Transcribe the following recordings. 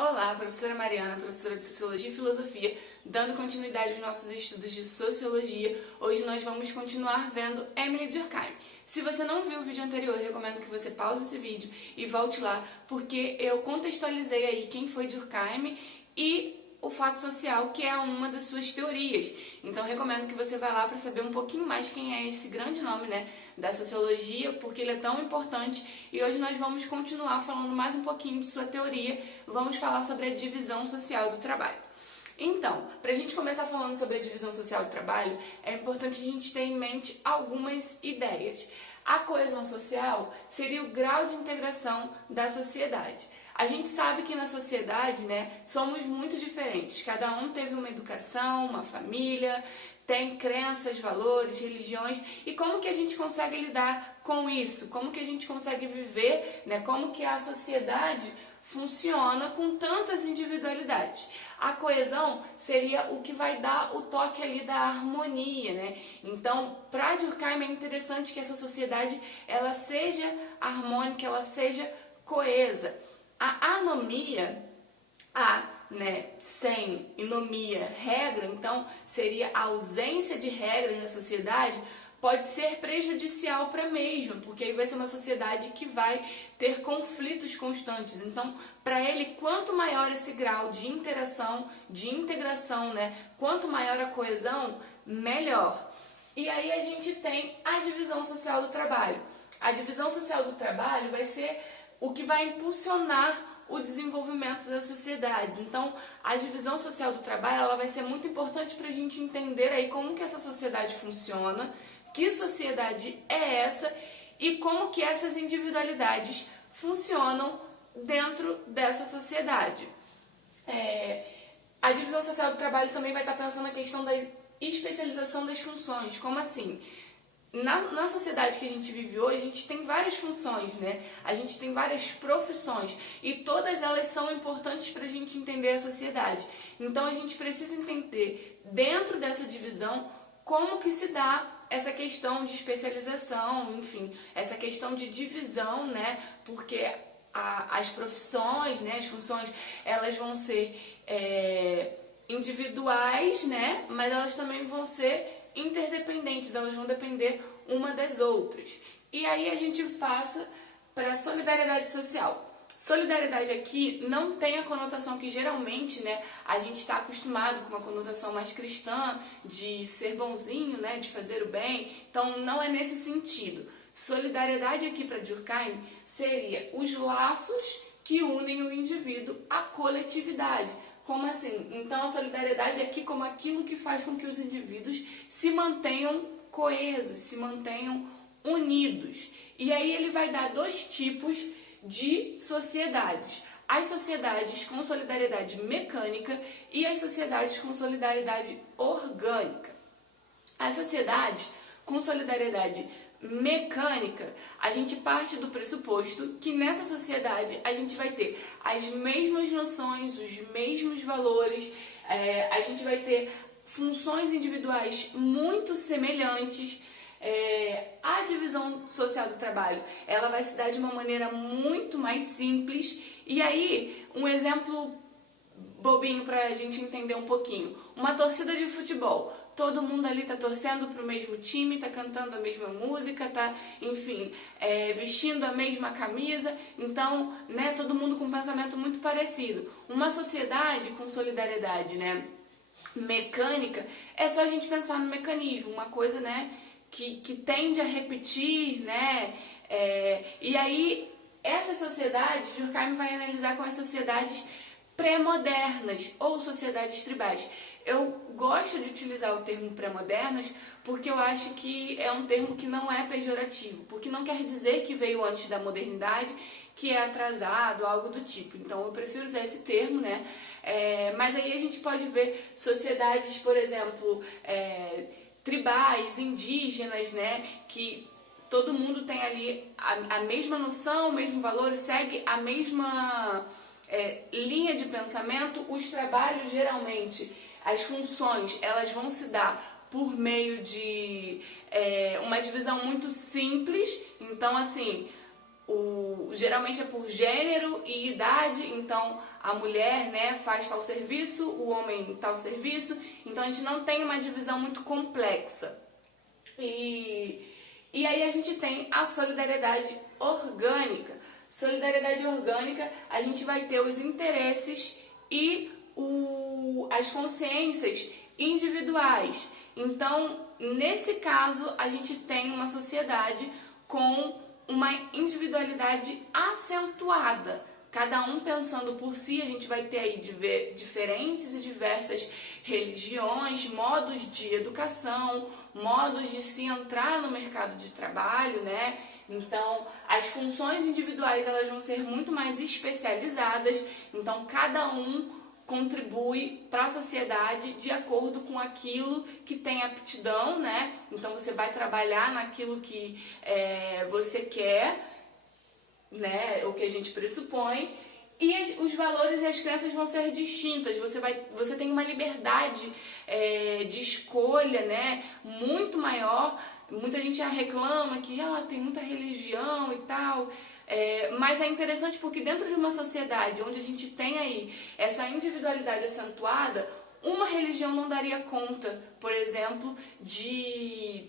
Olá, professora Mariana, professora de Sociologia e Filosofia, dando continuidade aos nossos estudos de Sociologia. Hoje nós vamos continuar vendo Emily Durkheim. Se você não viu o vídeo anterior, eu recomendo que você pause esse vídeo e volte lá, porque eu contextualizei aí quem foi Durkheim e o fato social, que é uma das suas teorias. Então recomendo que você vá lá para saber um pouquinho mais quem é esse grande nome, da sociologia, porque ele é tão importante. E hoje nós vamos continuar falando mais um pouquinho de sua teoria. Vamos falar sobre a divisão social do trabalho. Então, para a gente começar falando sobre a divisão social do trabalho, é importante a gente ter em mente algumas ideias. A coesão social seria o grau de integração da sociedade. A gente sabe que na sociedade, somos muito diferentes. Cada um teve uma educação, uma família, tem crenças, valores, religiões. E como que a gente consegue lidar com isso? Como que a gente consegue viver, Como que a sociedade funciona com tantas individualidades? A coesão seria o que vai dar o toque ali da harmonia, Então, para Durkheim é interessante que essa sociedade ela seja harmônica, ela seja coesa. A anomia, sem inomia, regra, então seria a ausência de regra na sociedade, pode ser prejudicial para a mesma, porque aí vai ser uma sociedade que vai ter conflitos constantes. Então, para ele, quanto maior esse grau de interação, de integração, quanto maior a coesão, melhor. E aí a gente tem a divisão social do trabalho. A divisão social do trabalho vai ser o que vai impulsionar o desenvolvimento das sociedades. Então, a divisão social do trabalho ela vai ser muito importante para a gente entender aí como que essa sociedade funciona, que sociedade é essa e como que essas individualidades funcionam dentro dessa sociedade. A divisão social do trabalho também vai estar pensando na questão da especialização das funções. Como assim? Na sociedade que a gente vive hoje, a gente tem várias funções, A gente tem várias profissões e todas elas são importantes para a gente entender a sociedade. Então a gente precisa entender dentro dessa divisão como que se dá essa questão de especialização, enfim, essa questão de divisão, Porque as profissões, as funções, elas vão ser individuais, Mas elas também vão ser interdependentes, elas vão depender uma das outras. E aí a gente passa para a solidariedade social. Solidariedade aqui não tem a conotação que geralmente, a gente está acostumado com uma conotação mais cristã, de ser bonzinho, de fazer o bem. Então não é nesse sentido. Solidariedade aqui para Durkheim seria os laços que unem o indivíduo à coletividade. Como assim? Então a solidariedade é aqui como aquilo que faz com que os indivíduos se mantenham coesos, se mantenham unidos. E aí ele vai dar dois tipos de sociedades. As sociedades com solidariedade mecânica e as sociedades com solidariedade orgânica. As sociedades com solidariedade mecânica, a gente parte do pressuposto que nessa sociedade a gente vai ter as mesmas noções, os mesmos valores, a gente vai ter funções individuais muito semelhantes. A divisão social do trabalho, ela vai se dar de uma maneira muito mais simples. E aí, um exemplo bobinho para a gente entender um pouquinho. Uma torcida de futebol. Todo mundo ali tá torcendo pro mesmo time, tá cantando a mesma música, tá, enfim, vestindo a mesma camisa. Então, todo mundo com um pensamento muito parecido. Uma sociedade com solidariedade, mecânica, é só a gente pensar no mecanismo, uma coisa, que tende a repetir, e aí, essas sociedades, Durkheim vai analisar com as sociedades pré-modernas ou sociedades tribais. Eu gosto de utilizar o termo pré-modernas porque eu acho que é um termo que não é pejorativo, porque não quer dizer que veio antes da modernidade, que é atrasado, algo do tipo. Então eu prefiro usar esse termo, mas aí a gente pode ver sociedades, por exemplo, tribais, indígenas, que todo mundo tem ali a mesma noção, o mesmo valor, segue a mesma linha de pensamento. Os trabalhos geralmente, as funções, elas vão se dar por meio de uma divisão muito simples. Então, assim, geralmente é por gênero e idade, então a mulher, né, faz tal serviço, o homem tal serviço, então a gente não tem uma divisão muito complexa. E aí a gente tem a solidariedade orgânica. Solidariedade orgânica, a gente vai ter os interesses e as consciências individuais. Então, nesse caso, a gente tem uma sociedade com uma individualidade acentuada. Cada um pensando por si, a gente vai ter aí diferentes e diversas religiões, modos de educação, modos de se entrar no mercado de trabalho, né? Então, as funções individuais elas vão ser muito mais especializadas, então cada um contribui para a sociedade de acordo com aquilo que tem aptidão, né? Então você vai trabalhar naquilo que você quer, né? O que a gente pressupõe. E os valores e as crenças vão ser distintas. Você tem uma liberdade de escolha, né? Muito maior. Muita gente já reclama que tem muita religião e tal. Mas é interessante porque dentro de uma sociedade onde a gente tem aí essa individualidade acentuada, uma religião não daria conta, por exemplo, de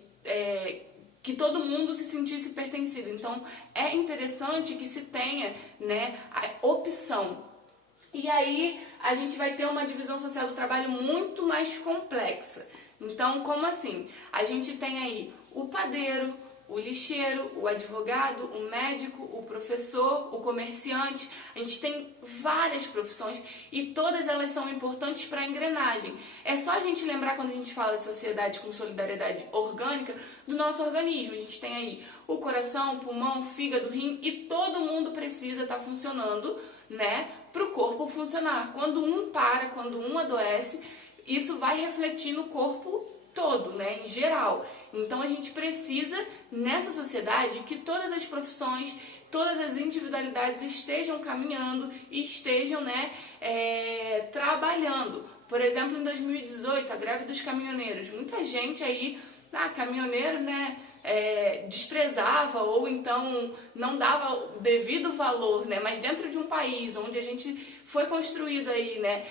que todo mundo se sentisse pertencido. Então é interessante que se tenha, né, a opção. E aí a gente vai ter uma divisão social do trabalho muito mais complexa. Então, como assim? A gente tem aí o padeiro, o lixeiro, o advogado, o médico, o professor, o comerciante. A gente tem várias profissões e todas elas são importantes para a engrenagem. É só a gente lembrar, quando a gente fala de sociedade com solidariedade orgânica, do nosso organismo. A gente tem aí o coração, o pulmão, o fígado, o rim, e todo mundo precisa estar funcionando, né, para o corpo funcionar. Quando um para, quando um adoece, isso vai refletir no corpo todo, né, em geral. Então a gente precisa, nessa sociedade, que todas as profissões, todas as individualidades estejam caminhando e estejam, né, trabalhando. Por exemplo, em 2018, a greve dos caminhoneiros. Muita gente aí, caminhoneiro, né, desprezava ou então não dava o devido valor, né? Mas dentro de um país onde a gente foi construído aí, né,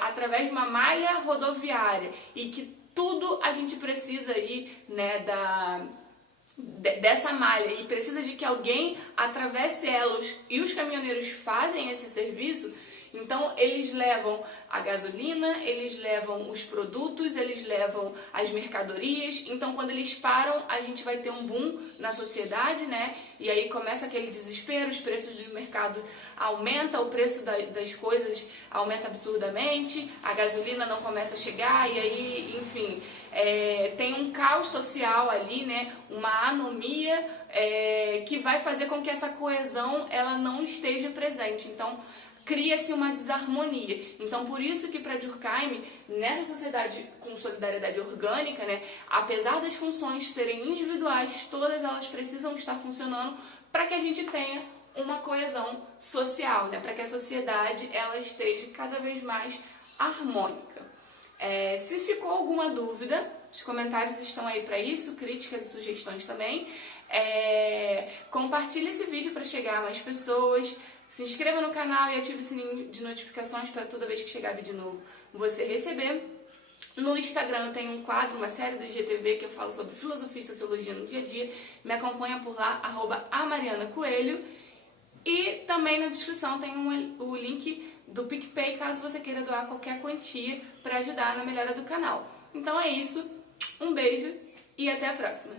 através de uma malha rodoviária e que tudo a gente precisa aí, né, dessa malha e precisa de que alguém atravesse elas, e os caminhoneiros fazem esse serviço. Então eles levam a gasolina, eles levam os produtos, eles levam as mercadorias. Então quando eles param, a gente vai ter um boom na sociedade, né? E aí começa aquele desespero, os preços do mercado aumentam, o preço das coisas aumenta absurdamente, a gasolina não começa a chegar e aí, enfim, tem um caos social ali, né? Uma anomia que vai fazer com que essa coesão ela não esteja presente. Então cria-se uma desarmonia. Então, por isso que para Durkheim, nessa sociedade com solidariedade orgânica, né, apesar das funções serem individuais, todas elas precisam estar funcionando para que a gente tenha uma coesão social, né, para que a sociedade ela esteja cada vez mais harmônica. Se ficou alguma dúvida, os comentários estão aí para isso, críticas e sugestões também. Compartilhe esse vídeo para chegar a mais pessoas. Se inscreva no canal e ative o sininho de notificações para toda vez que chegar vídeo novo você receber. No Instagram eu tenho um quadro, uma série do IGTV que eu falo sobre filosofia e sociologia no dia a dia. Me acompanha por lá, @amarianacoelho. E também na descrição tem o link do PicPay, caso você queira doar qualquer quantia para ajudar na melhora do canal. Então é isso, um beijo e até a próxima!